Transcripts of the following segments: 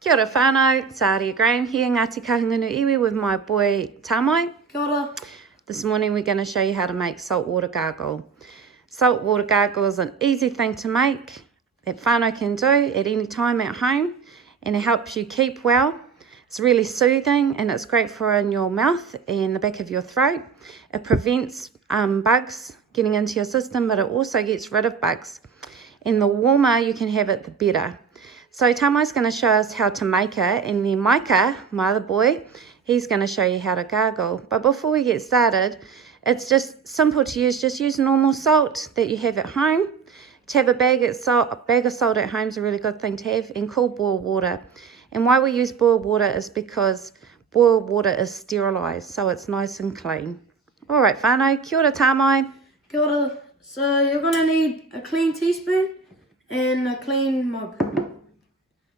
Kia ora whānau, Dr Aria Graham here, Ngati Kahungunu Iwi with my boy Tamai. Kia ora. This morning we're going to show you how to make saltwater gargle. Saltwater gargle is an easy thing to make that whānau can do at any time at home, and it helps you keep well. It's really soothing and it's great for in your mouth and the back of your throat. It prevents bugs getting into your system, but it also gets rid of bugs. And the warmer you can have it, the better. So Tamai's going to show us how to make it, and then Micah, my other boy, he's going to show you how to gargle. But before we get started, it's just simple to use. Just use normal salt that you have at home. To have a bag of salt at home is a really good thing to have, and cool boiled water. And why we use boiled water is because boiled water is sterilised, so it's nice and clean. All right, whānau, kia ora Tamai. Kia ora. So you're going to need a clean teaspoon and a clean mug.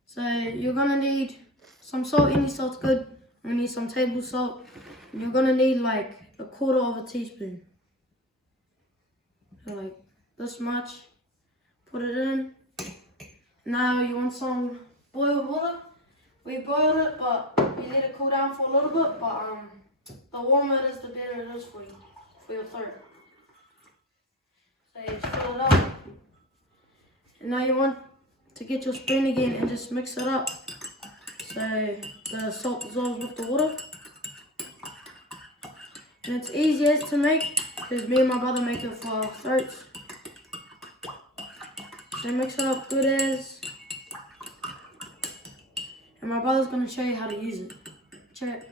So you're going to need some salt, any salt's good. You're going to need some table salt. And you're going to need like a quarter of a teaspoon. So like this much. Put it in. Now you want some boiled water. We boiled it, but we let it cool down for a little bit. But the warmer it is, the better it is for you, for your throat. So you just fill it up. And now you want to get your spoon again and just mix it up so the salt dissolves with the water. And it's easiest to make because me and my brother make it for our throats. So mix it up good as. And my brother's going to show you how to use it. Check.